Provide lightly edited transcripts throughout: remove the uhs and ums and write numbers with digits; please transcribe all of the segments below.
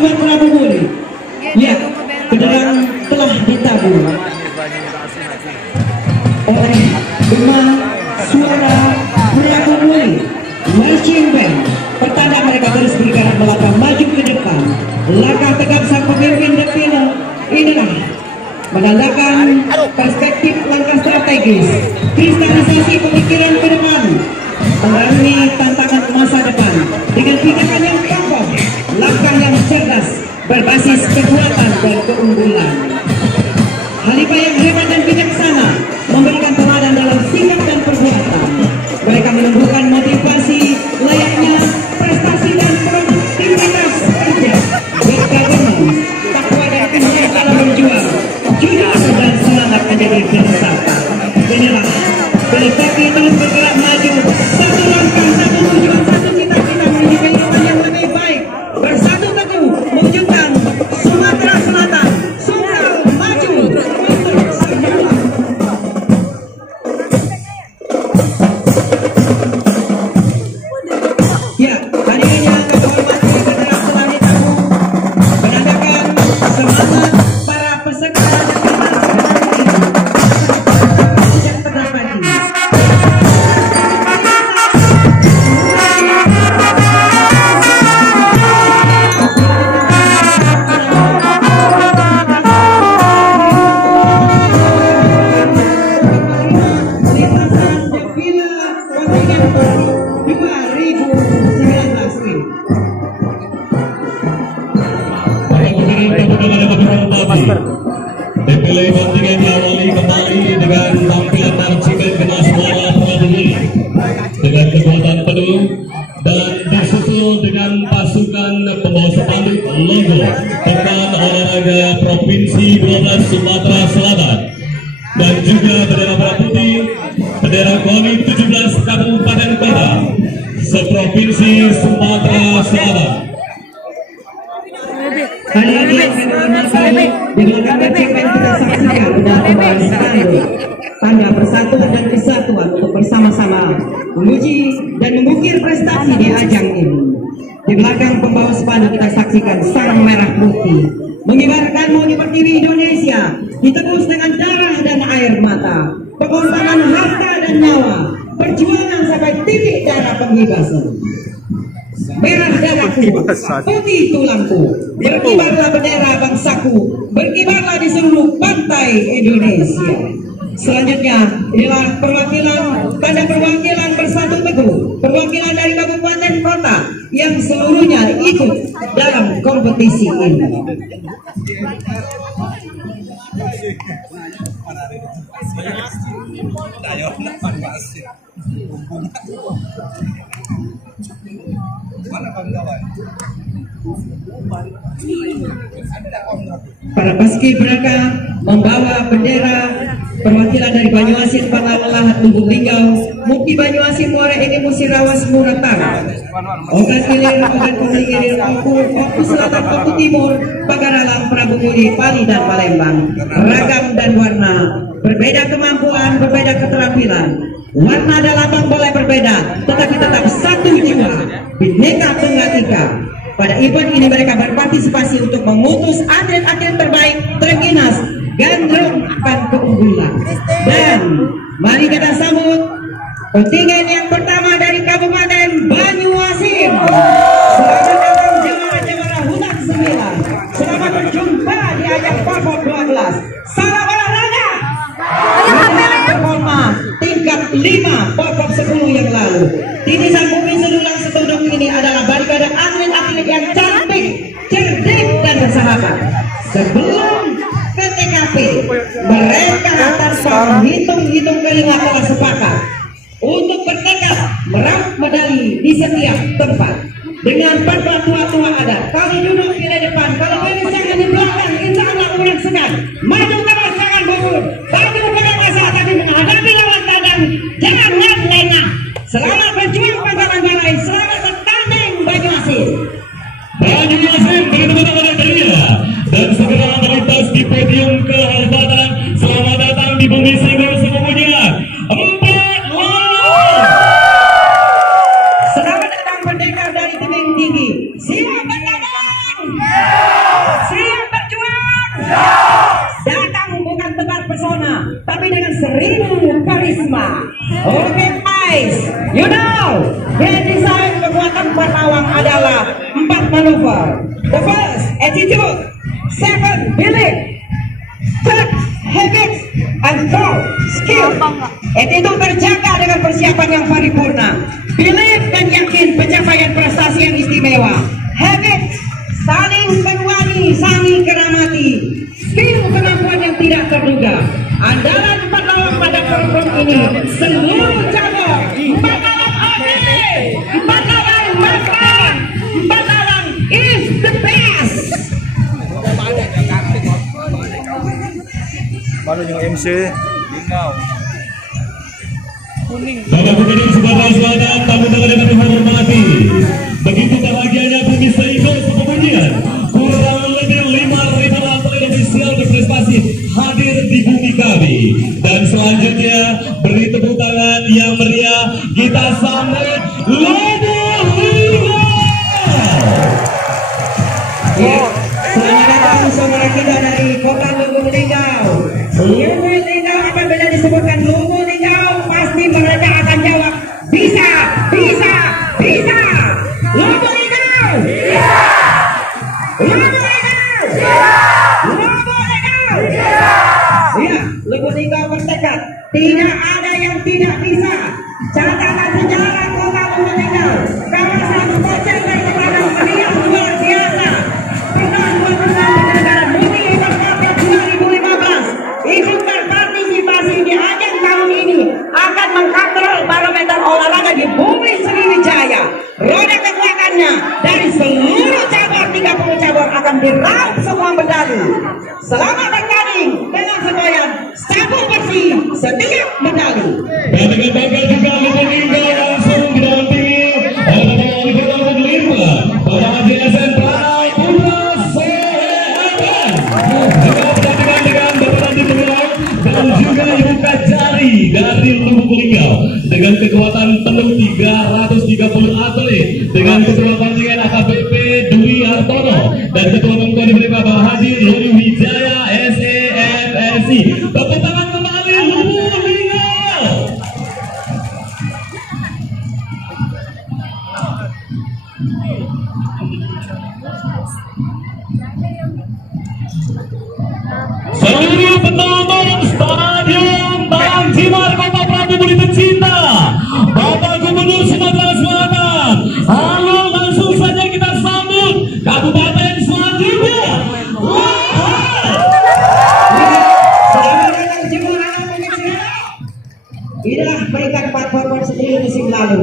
buat Prabu Muli. Ya, kendaraan telah ditabur oleh Demam Suara Prabu Muli Marching Band. Pertanda mereka terus bergerak melangkah maju ke depan. Langkah tegap sang pemimpin defile inilah menandakan perspektif langkah strategis, kristalisasi pemikiran ke depan, mengarungi tantangan masa depan dengan pikiran yang kokoh, langkah yang cerdas, berbasis kekuatan dan keunggulan. Khalifah yang hebat dan bijaksana memberikan teladan dalam sikap dan perbuatan. Mereka menumbuhkan motivasi layaknya prestasi dan produktivitas kerja, good governance, takwa dan kehendak dalam berjuang, jujur dan semangat menjadi peserta. Inilah filosofi terus bergerak maju, satu langkah, satu tujuan, satu cita-cita menuju kehidupan yang lebih baik, bersatu teguh mewujudkan Sumatera Selatan, Sumsel maju untuk semua. Ya, hadirin yang terhormat, setelah ditamu menandakan semangat para peserta Defile kontingen diawali kembali dengan tampilan marching Gemas Suara Prabu Muli dengan kekuatan penuh dan disusul dengan pasukan pembawa spanduk logo Pekan Olahraga Provinsi 12 Sumatera Selatan dan juga bendera merah putih, bendera KONI 17 Kabupaten Kota seprovinsi Sumatera Selatan. Kali ini di belakang BCPN kita saksikan dengan pembawaan spanduk tanda persatuan dan kesatuan untuk bersama-sama memuji dan mengukir prestasi di ajang ini. Di belakang pembawa spanduk kita saksikan sarung merah putih mengibarkan moni pertiwi Indonesia ditebus dengan darah dan air mata, pengorbanan harta dan nyawa, perjuangan sampai titik darah penghibasan. Merah darahku, putih tulangku, berkibarlah bendera bangsaku, berkibarlah di seluruh pantai Indonesia. Selanjutnya inilah perwakilan, tanda perwakilan bersatu teguh, perwakilan dari kabupaten kota yang seluruhnya ikut dalam kompetisi ini. Para paskibraka membawa bendera perwakilan dari Banyuasin, Pangalahat, Lubuk Linggau, Muki Banyuasin, Muara Ini, Musirawas, Muratang, Ogan Ilir, Ogan Kuli Ilir, Oku Selatan, Oku Timur, Pagaralam, Prabu Muli, Pali dan Palembang. Ragam dan warna, berbeda kemampuan, berbeda keterampilan. Warna dan lambang boleh berbeda, tetapi tetap satu jiwa, Bhinneka Tunggal Ika. Pada event ini mereka berpartisipasi untuk memutus atlet-atlet terbaik terginas gandrungkan keunggulan. Dan mari kita sambut kontingen yang pertama dari Kabupaten Banyuasin. Selamat datang jemaah-jemaah Hunak 9. Selamat berjumpa di ajang Papua 12. Salam olahraga. Performa tingkat 5 Papua 10 yang lalu. Titisan bumi selulang setudung ini adalah barikade atlet-atlet yang cantik, cerdik dan bersahabat. Sebelum ke TKP, mereka tanpa menghitung-hitung keringat telah sepakat untuk bertekad meraup medali di setiap tempat. Dengan fatwa tua-tua adat, kalau duduk di depan, kalau barisannya di belakang, insya Allah kurang segan. Maju terus, jangan mundur. Maju dengan asa, tapi menghadapi lawan tandang, jangan lengah. Selamat berjuang pasangan balai, selamat bertanding Banyuasin. Banyuasin bertemu dengan Ria dan segera melintas di podium kehormatan. Selamat datang di Bumi Singur semuanya. 4 lawan. Selamat datang pendekar dari tebing tinggi. Siap bertanding. karisma. Oke, guys, you know, grand design kekuatan Patawang adalah 4 manuver. The first, attitude. Second, belief. Third, habits. And fourth, skill. Attitude terjaga dengan persiapan yang paripurna. Belief dan yakin pencapaian prestasi yang istimewa. Habits, saling menguani, saling keramati. Skill, kemampuan yang tidak terduga. Andalan Patawang pada program ini seluruh cabang. Patawang oke, Patawang makan, Patawang is the best. Baru yung MC Lingaw. Bapak Gubernur Sumatera Selatan, tamu undangan yang kami hormati. Begitu bahagianya pemirsa ikut kepemudian. Kurang lebih 5.000 atlet ofisial berprestasi hadir di bumi kami. Dan selanjutnya beri tepuk tangan yang meriah. Kita sambut Lobo Lingaw. Ya, selamat datang saudara kita dari kota Lubu Lingaw. Lubu Lingaw, apabila disebutkan Lubu Lingaw, pasti mereka akan jawab bisa, bisa, bisa. Lubu Lingaw. Lubu Lingaw. Lubu Lingaw. Ya, Lubu Lingaw bertekad tidak ada yang tidak bisa. Catatan sejarah kota Lubu Lingaw, kawasan bocah dari kepada meriah luar biasa. Pernah penyelenggaraan Bumi Berbakat 2015 ikut berpartisipasi di ajang tahun ini akan mengkontrol barometer olahraga di Bumi Sriwijaya. Roda kekuatannya dari seluruh cabur 30 cabur akan diraup semua medali. Selamat bertanding dengan semboyan sapu bersih setiap medali. Dan dengan bangga juga Lubu Lingaw langsung didampingi oleh Wali Kota Lubu Lingaw, Bapak Haji SN Pranay Putra Soeharto. Juga berdampingan dengan Bapak Haji Pengurang dan juga Ibu Kajari dari Lubu Lingaw dengan kekuatan penuh 330 atlet dengan ketua kontingen AKBP Dwi Hartono dan ketua pemkot diberi Bapak Haji Rudi Wijaya SEFSI. Tepuk tangan kembali Lubu Lingaw. Seluruh penonton Stadion Bang Jimar Kota Prabu Budi tercinta, Bapak Gubernur Sumatera Selatan, halo, langsung saja kita sambut kabupaten selanjutnya. Selamat datang semua anak pemirsa. Inilah peringkat 4 forward sendiri musim lalu.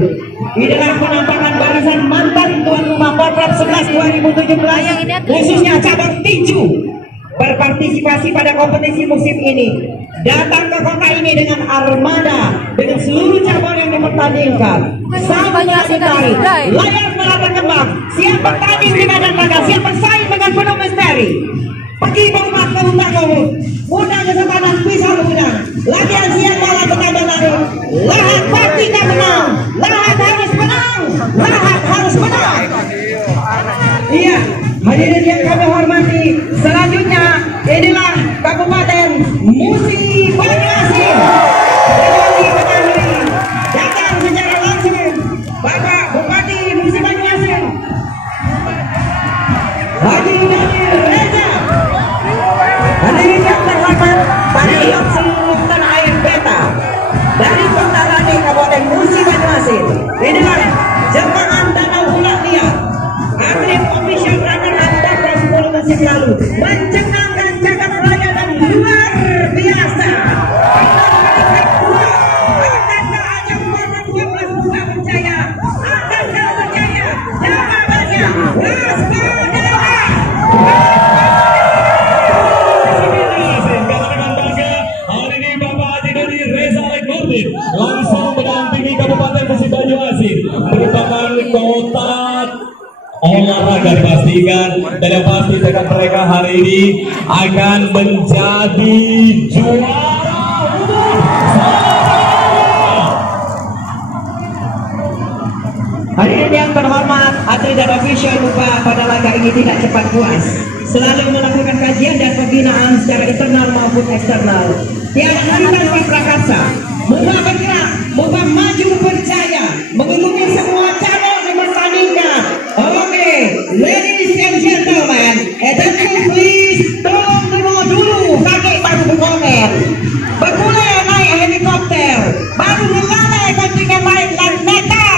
Inilah penampakan barisan mantan tuan rumah Porprov 11 2017, khususnya cabang tinju, berpartisipasi pada kompetisi musim ini. Datang ke kota ini dengan armada, dengan seluruh cabang yang dipertandingkan. Samanya ditarik, layar telah berkembang, siap bertanding di medan laga, siap bersaing dengan penuh misteri. Pergi bombat ke Utangowut, mudah kesempatan bisa menang. Latihan siang malam bertambah larut. Lahat pastikan menang, Lahat harus menang, Lahat harus menang. Iya, hadirin yang kami hormati, selanjutnya inilah Kabupaten Musi Banyuasin. Dengan dipenuhi datang secara langsung Bapak Bupati Musi Banyuasin, Haji Daniel Reza. Hadirin yang terhormat, panitia seluruh tanah air Beta dari Kota Rani Kabupaten Musi Banyuasin. Inilah jemaah Danau Hulak Liat, atlet official runner up Porprov 10 musim lalu, mencengangkan jagat raya dan luar biasa. Peringkat 2, akankah ajang Porprov 12 buka percaya? Akankah percaya? Jawabannya waspada. Hari ini Bapak Haji Dani Reza Alek langsung mendampingi Kabupaten Musi Banyuasin, merupakan kota olahraga dipastikan, dan yang pasti tekad mereka hari ini akan menjadi juara umum. Hadirin yang terhormat, atlet dan official lupa pada laga ini tidak cepat puas, selalu melakukan kajian dan pembinaan secara internal maupun eksternal. Tiada hari tanpa prakarsa. Mudah bergerak, mudah maju berjaya, mengikuti semua cabang dipertandingkan. Oke, ladies and gentlemen, attention please, tolong dulu, kakek baru berkomen. Bermula naik helikopter, baru melalui kontingen naik land meter.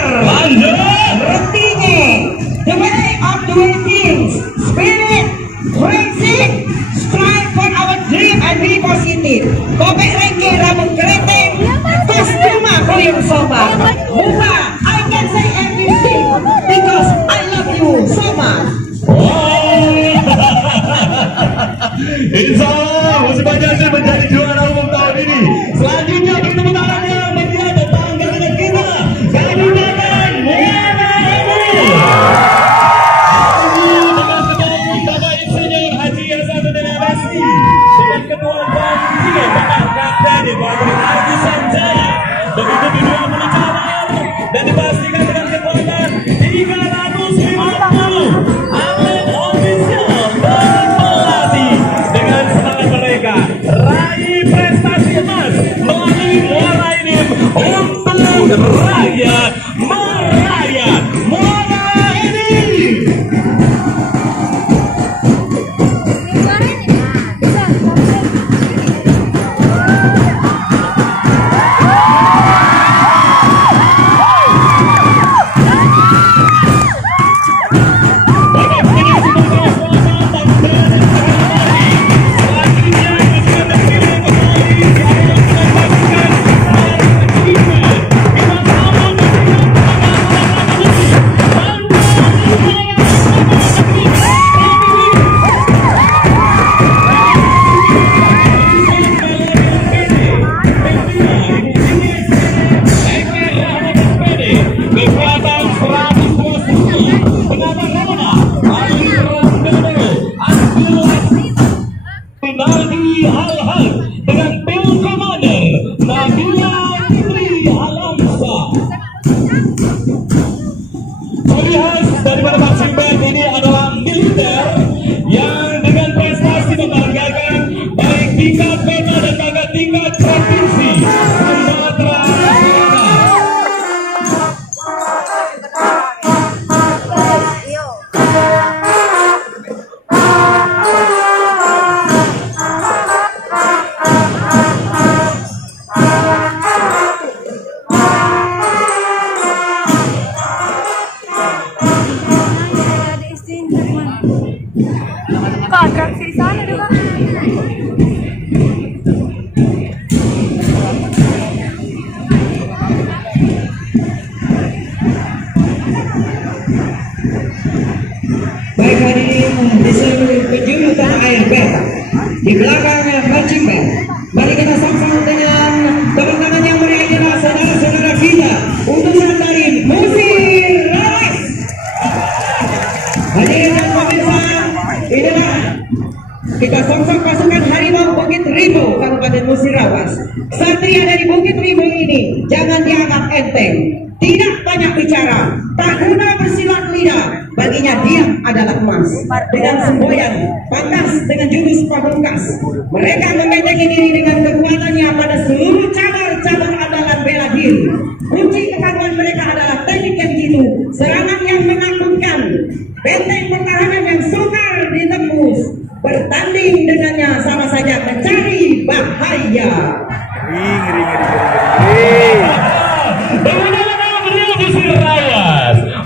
Retinya, the way of the teams, spirit, friendship, strive for our dream and be positive. Kopek rengke rambut keriting, kostuma koyong sobat. Muka, I can say everything because I love you so much. Insya Allah Persib Banjarmasin menjadi juara umum tahun ini. Selanjutnya beri tepuk tangannya bagi tetangga dengan kita, Kabupaten Muara Enim. Dengan ketua umum Bapak Insinyur Haji Hasan Besti, dengan ketua dan tiga Bapak Kapten Ibu Agus Sanjaya. Begitu di 20 cabang dan dipastikan dengan kekuatan 350 atlet ofisial dan pelatih. Dengan semangat mereka raih prestasi emas melalui Muara Enim untuk rakyat meraya Muara Enim. Baik hadirin di seluruh penjuru tanah air Beta, di belakangnya marching band. Mari kita sambut dengan tepuk tangan yang meriah adalah saudara-saudara kita, utusan dari Musir Rawas. Hadirin dan pemirsa, inilah kita sambut pasukan Harimau Bukit Rimau Kabupaten Musir Rawas. Satria dari Bukit Rimau ini jangan dianggap enteng. Tidak banyak bicara, tak guna bersilat lidah. Baginya diam adalah emas. Dengan semboyan, pantas dengan jurus pamungkas. Mereka membentengi diri dengan kekuatannya pada seluruh cabang andalan bela diri. Kunci ketahuan mereka adalah teknik yang jitu, serangan yang menakutkan, benteng pertahanan yang sukar ditembus. Bertanding dengannya sama saja mencari bahaya.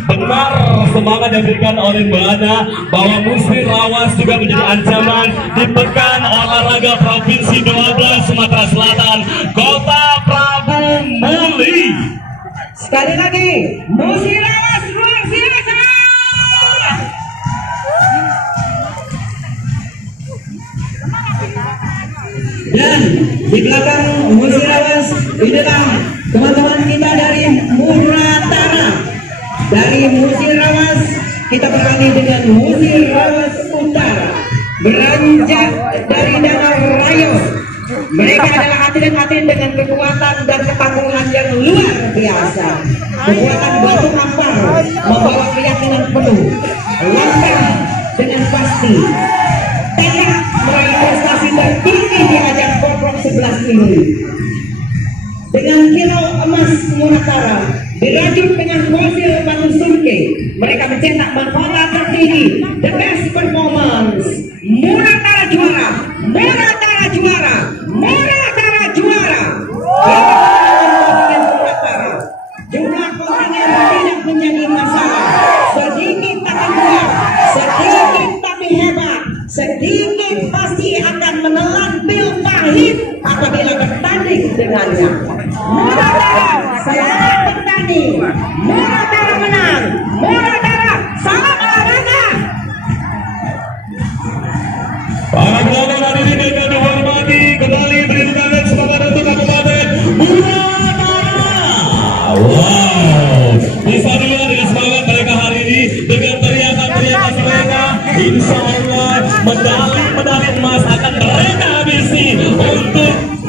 Benar semangat yang diberikan oleh Mbak Ana bahwa Musir Rawas juga menjadi ancaman di Pekan Olahraga Provinsi 12 Sumatera Selatan, Kota Prabu Muli. Sekali lagi, Musir Rawas luar biasa. Dan di belakang Musir Rawas inilah teman-teman kita dari Muratara. Dari Musir Rawas kita beralih dengan Musir Rawas Utara, beranjak dari Danau Rayo. Mereka adalah atlet-atlet dengan kekuatan dan ketangguhan yang luar biasa. Kekuatan batu ampar membawa keyakinan penuh, langkah dengan pasti, tekad meraih prestasi tertinggi di ajang Poprov 11 ini. dengan kilau emas Muratara dirajut dengan fosil batu surke. Mereka mencetak mahkota tertinggi, the best performance. Muratara juara, Muratara juara, Muratara juara. Muratara, jumlah kontingen tidak menjadi masalah. Sedikit tapi kuat, sedikit tapi hebat, sedikit pasti akan menelan pil pahit apabila bertanding dengannya. Muratara selamat bertanding, Muratara menang, Muratara salam olahraga. Para pelawak hadirin yang dihormati, kembali beri tangan semangat untuk Kabupaten Muratara. Wow, bisa dilihat dengan semangat mereka hari ini dengan teriakan-teriakan mereka. Insya Allah medali emas akan mereka habisi untuk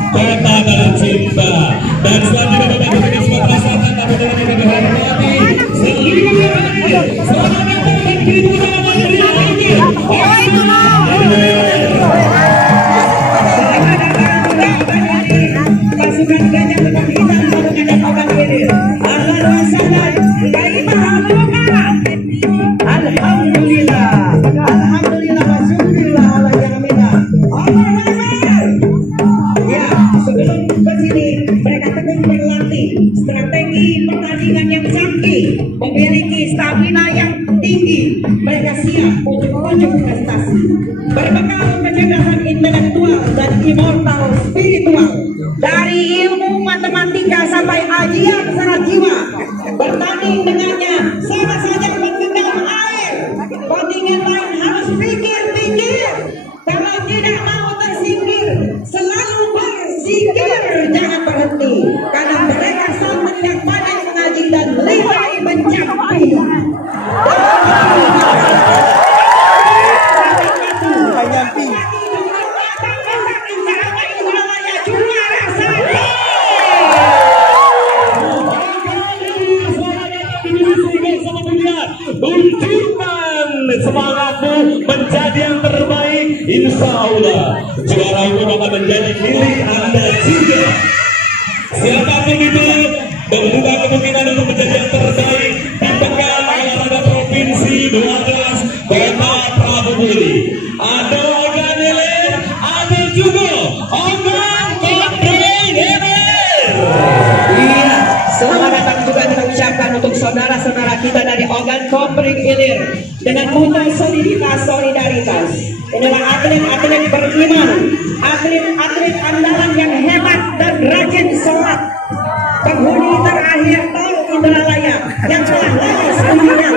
kota tercinta. Dan selanjutnya Bapak Gubernur Sumatera Selatan Kabupaten yang dihormati, selamat datang dan hidup dalam negeri ini. Pasukan Gajah Terbang Hitam menggunakan obat hilir. Ahlan wa sahlan, kaimah al-muqarrab. Alhamdulillah, alhamdulillah wa syukurillah ala jamina. Allahu Akbar. Ya, sebelum kesini mereka tekun berlatih strategi pertandingan yang canggih, memiliki stamina yang tinggi. Mereka siap untuk menuju prestasi. Berbekal kecerdasan intelektual dan immortal spiritual, dari ilmu matematika sampai ajian secara jiwa, bertanding dengannya sama saja menggenggam air. Kontingen lain harus pikir-pikir, kalau tidak mau tersingkir, selalu berzikir, jangan berhenti, karena mereka sangat yang pandai mengaji dan lihai mencapai. Tunjukkan semangatmu menjadi yang terbaik. Insya Allah juara umum akan menjadi milik Anda juga. Siapapun itu membuka kemungkinan untuk menjadi yang terbaik di Pekan Olahraga Provinsi 12 Kota Prabubuli. Ada organ hilir, ada juga organ kompring hilir. Iya, selamat datang juga kita ucapkan untuk saudara-saudara kita dari organ kompring hilir dengan mutu solidaritas. Inilah atlet-atlet beriman, atlet-atlet andalan yang hebat dan rajin sholat. Penghuni terakhir Tol Indralaya yang telah lolos final.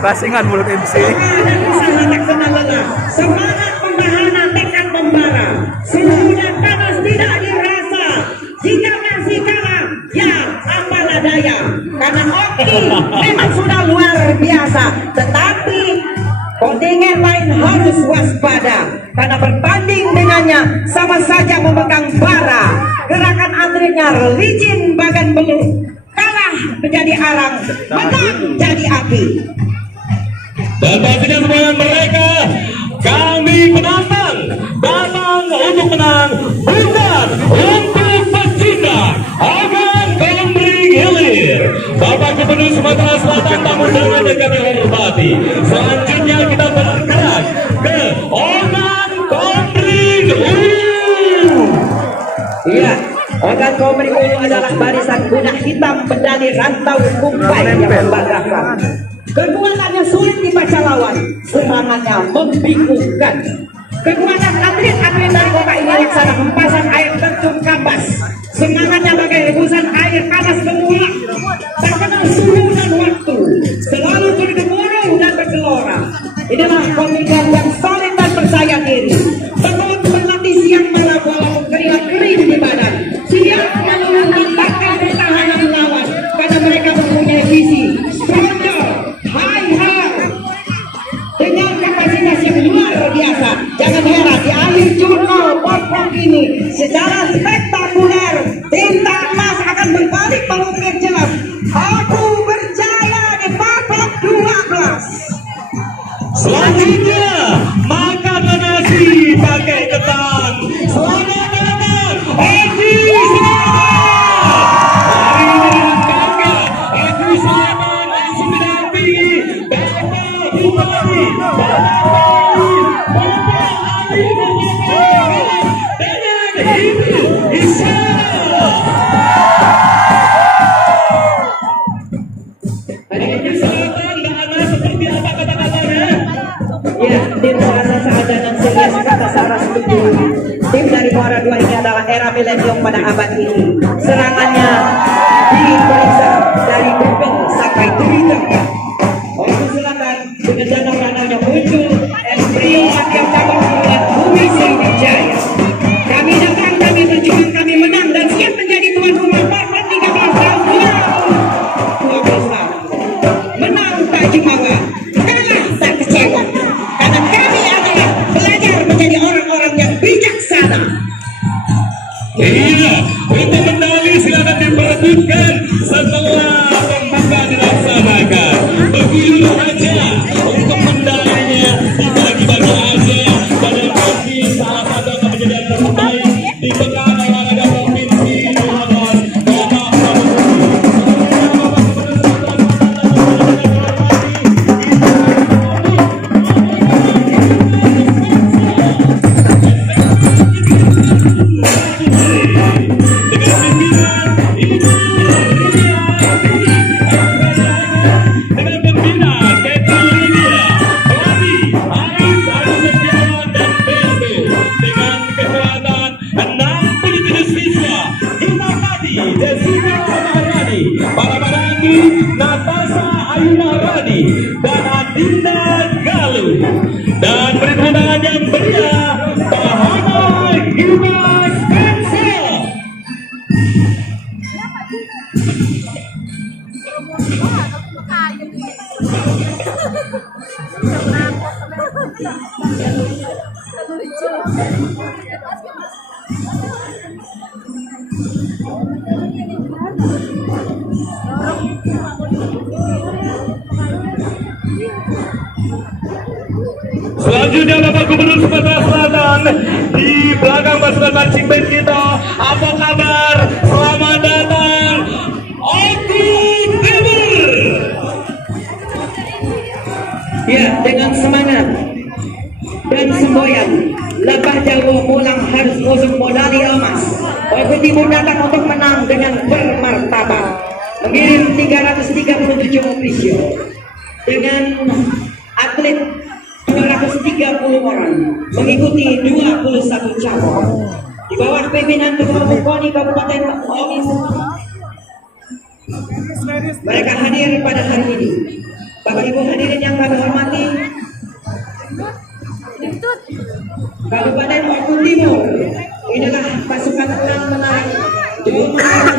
Basingan mulut MC. Semangat usaha tak kenal lelah, semangat pembahana tekad membara. Suhu dan panas tidak dirasa. Jika masih kalah, ya apalah daya. Karena Oki memang sudah luar biasa, tetapi kontingen lain harus waspada karena bertanding dengannya sama saja memegang bara. Gerakan atletnya licin bagan belur, kalah menjadi arang, menang jadi api. Dan pastinya semangat mereka, kami penantang datang untuk menang, bukan untuk pecinta organ kompring hilir. Bapak Gubernur Sumatera Selatan tamu undangan yang kami hormati. Selanjutnya kita bergerak ke organ kompring hulu. Iya, organ kompring hulu adalah barisan kuda hitam medali rantau kumpai yang membanggakan. Kekuatannya sulit dibaca lawan, serangannya membingungkan. Kekuatan atlet-atlet dari kota ini laksana hempasan air terjun kambas. Semangatnya bagai rebusan air panas mengulang, tak kenal suhu dan waktu, selalu bergemuruh dan bergelora. Inilah kontingen yang solid dan percaya diri. Sebelum berlatih siang malam walaupun keringat kering di badan, siap menantangkan pertahanan lawan karena mereka mempunyai visi stronger, high dengan kapasitas yang luar biasa. Jangan heran di akhir jurnal perform ini secara spektakuler bintang emas akan berbalik mengukir jelas. Aku percaya di babak 12. Selanjutnya makan nasi pakai ketan. Selamat datang Edi Selamat. bisa. Kopi Selatan, Mbak Ana, seperti apa kata-katanya? Ya, tim merasa seadanya dan serius kata Sarah setuju. Tim dari Muara 2 ini adalah era milenium pada abad ini. Serangannya diperiksa dari Google sampai Twitter. Kopi Selatan dengan danau rananya muncul embrio yang dapat membuat bumi Sriwijaya. Kami datang, kami berjuang, kami menang dan siap menjadi tuan rumah Parmat 13 tahun 2012. Menang tak jumawa, kalah tak kecewa. Karena kami adalah belajar menjadi orang-orang yang bijaksana. Iya, untuk medali silakan diperebutkan setelah pembuka dilaksanakan. Begitu saja untuk medalinya dibagi-bagi aja pada mungkin salah satu yang menjadi yang terbaik di pekan olahraga provinsi Cirebon. Natasha Ayuna Rani dan Adinda Galuh, dan pertunangan yang meriah Bahana Yumas Pensel. Selanjutnya Bapak Gubernur Sumatera Selatan di belakang pasukan marching band kita. Apa kabar? Selamat datang Oki Eber. Ya, dengan semangat dan semboyan, Lebah Jawa pulang harus ngusung medali emas. Oki Timur datang untuk menang dengan bermartabat, mengirim 337 ofisial dengan atlet 230 orang, mengikuti 21 cabang di bawah pimpinan Ketua Umum KONI Kabupaten Omis. Mereka hadir pada hari ini. Bapak Ibu hadirin yang kami hormati, Kabupaten Oku Timur inilah pasukan ulang menarik Jawa Barat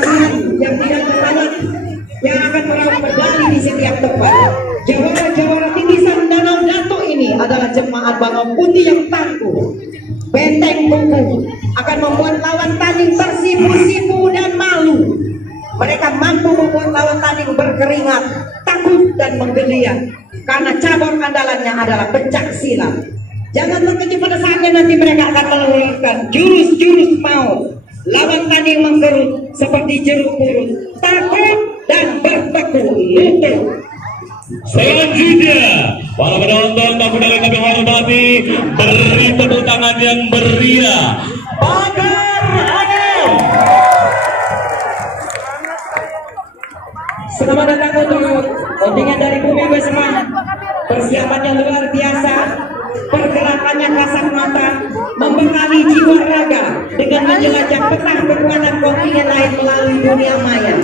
yang tidak terlambat, yang akan meraih medali di setiap tempat. Jawara titisan Danau Dato ini adalah jemaat Bangau Putih yang tangguh. Benteng Buku akan membuat lawan tanding tersipu-sipu dan malu. Mereka mampu membuat lawan tanding berkeringat, takut dan menggeliat, karena cabang andalannya adalah pencak silat. Jangan terkejut pada saatnya nanti mereka akan mengeluarkan jurus-jurus maut. Lawan tanding menggerut seperti jeruk purut, takut dan bertekuk lutut. Selanjutnya, para penonton tamu undangan kami hormati, beri tepuk tangan yang meriah Pagar Anem. Selamat datang untuk kontingen dari Bumi Wisma. Persiapannya luar biasa, pergerakannya kasat mata, membekali jiwa raga dengan menjelajah peta kekuatan kontingen lain melalui dunia maya,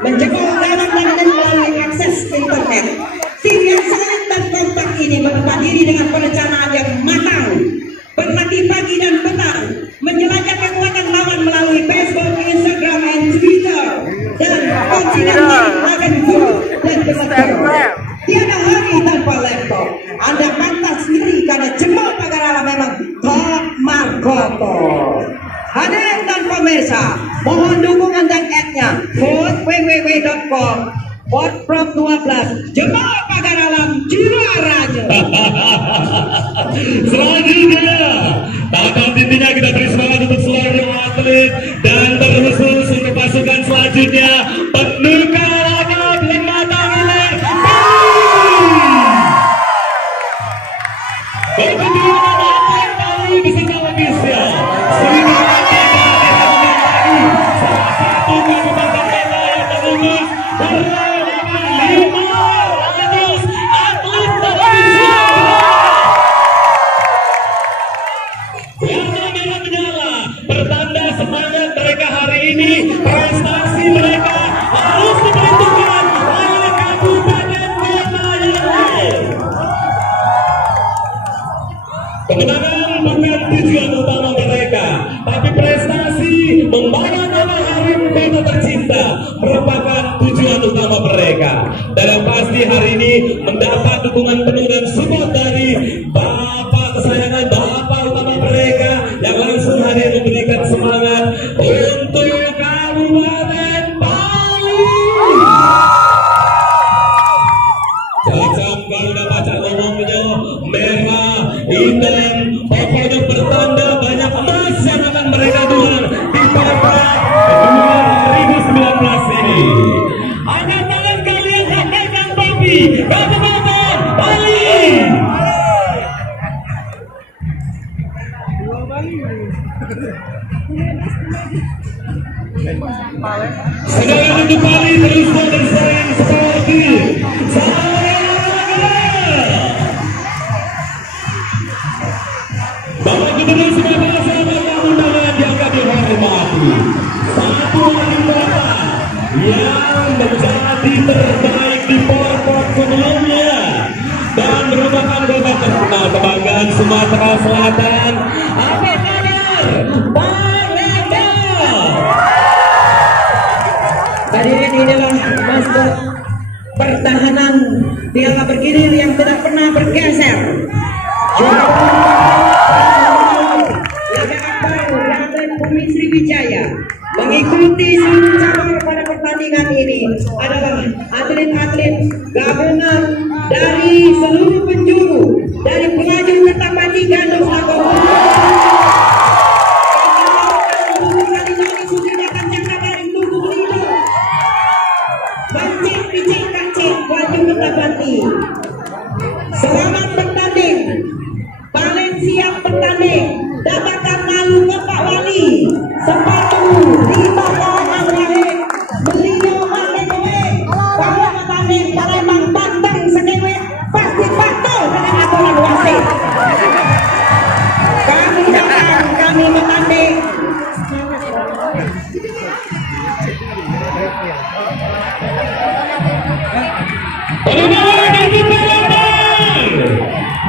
menjebol dalam dan melalui akses internet. Tim yang solid dan kompak ini bertempat diri dengan perencanaan yang matang, berlatih pagi dan petang, menjelajah kekuatan lawan melalui Facebook, Instagram, dan Twitter, dan kontingen akan buruk dan besar. Tiada hari tanpa laptop. Anda pantas sendiri karena Jemur Pagar Alam memang top markoto. Hadirin dan pemirsa, mohon dukungan dan ad-nya. Vote www.com From 12 Jemur Pagar Alam juaranya. Selanjutnya, tahap intinya kita beri semangat untuk seluruh atlet dan terkhusus untuk pasukan selanjutnya penuka lagap lemah tangan. Kemudian ada Kali beserta ofisial. pertanda semangat mereka hari ini. Prestasi mereka harus diperhitungkan oleh kabupaten kota yang lain. Kemenangan bukan tujuan utama mereka, tapi prestasi membawa nama harum kota tercinta merupakan tujuan utama mereka. Dan yang pasti hari ini mendapat dukungan penuh dan support dari Bapak kesayangan Bapak utama mereka yang langsung hadir memberikan semangat untuk Kabupaten Bali. Jajam Garuda Baca ngomongnya merah, hitam, pokoknya pertanda banyak emas yang akan mereka jual di Papua 2019 ini. Angkat tangan kalian sampaikan topi Kabupaten Bali. Segala untuk Bali terus bersaing seperti Bapak Gubernur Surabaya sahabat undangan yang kami hormati. Satu lagi kota yang menjadi terbaik di Porpot sebelumnya dan merupakan kota terkenal kebanggaan Sumatera Selatan. Apa kabar? Palembang. Hadirin, inilah maskot pertahanan Piala Bergilir yang tidak pernah bergeser. Laga Akbar dan Bumi Sriwijaya mengikuti seluruh cabang pada pertandingan ini adalah atlet-atlet gabungan dari seluruh penjuru, dari pelaju Kertapati Gandus Nagowo. Selamat bertanding, paling siap bertanding, dapatkan malu Bapak Wali, sepatu di bawah Awahid, beliau pakai kowe, bahwa bertanding Palembang Banteng sekewet, pasti patuh dengan aturan wasit. Kami datang, kami bertanding.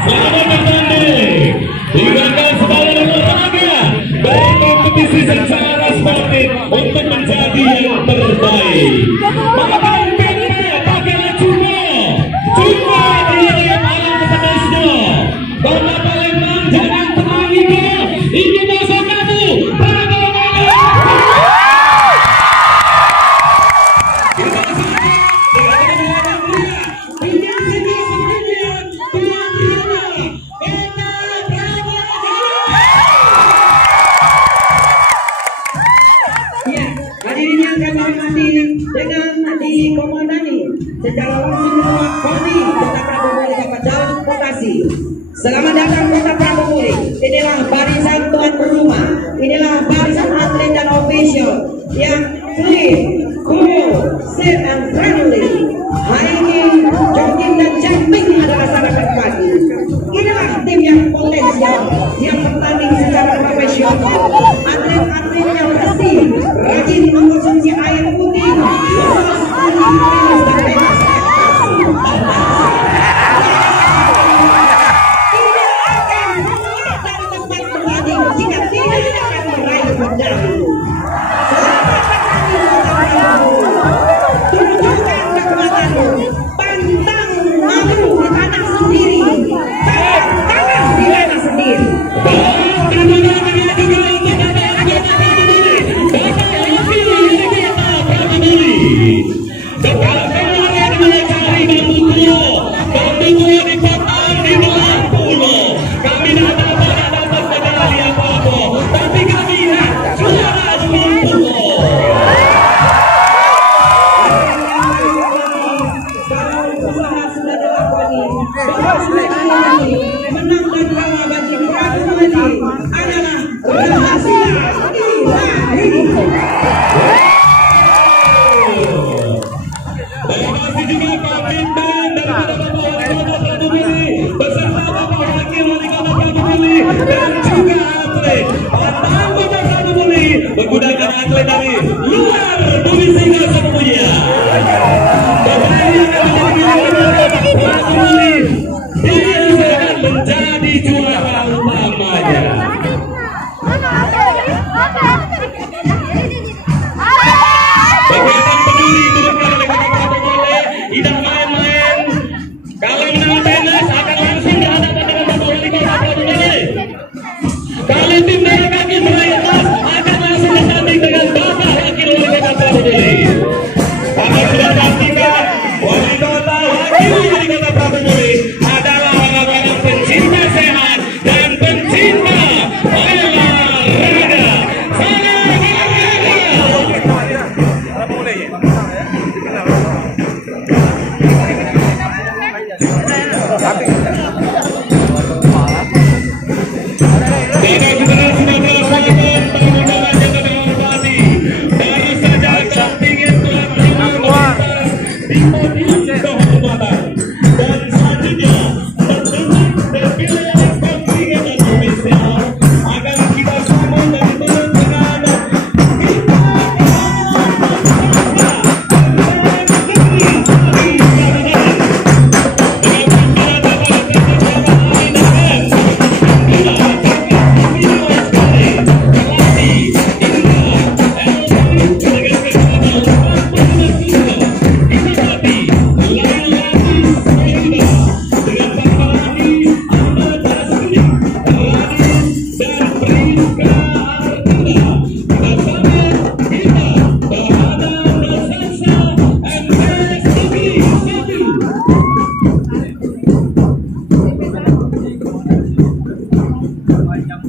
Selamat bertanding. Ingatkan sebagai olahraga berkompetisi secara sportif untuk menjadi yang terbaik. Makan pempek pakailah cuma dilihat alam petugasnya. Kota Palembang jangan terangi kau. Ini masa kamu. Dengan dikomandani secara langsung oleh Koni Kota Prabumuli Kabupaten Bekasi. Selamat datang Kota Prabumuli. Inilah barisan tuan rumah, inilah barisan atlet dan official yang clean, cool, safe and friendly. Hiking, jogging dan jumping adalah sangat terpadu. Inilah tim yang potensial, yang bertanding secara profesional. Atlet-atlet yang bersih, rajin mengkonsumsi air putih, jika tidak akan meraih medali. Selamat bertanding, tunjukkan kekuatanmu, pantang malu di tanah sendiri, tanah di tanah sendiri. Menang dan kalah bagi Prabumuli adalah rahasia ilahi. Terima kasih juga komitmen daripada Bapak Wali Kota Prabumuli beserta Bapak Wakil Wali Kota Prabumuli dan juga atlet Pantang Kota Prabumuli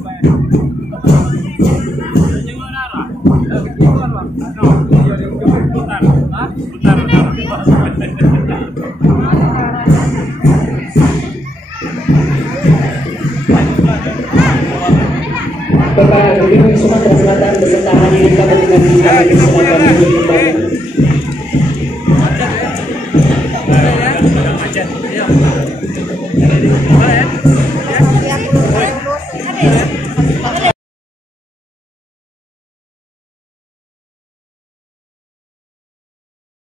Bapak Gubernur Sumatera Selatan beserta hadirin Kabupaten Kabupaten Selatan kembali. Siap.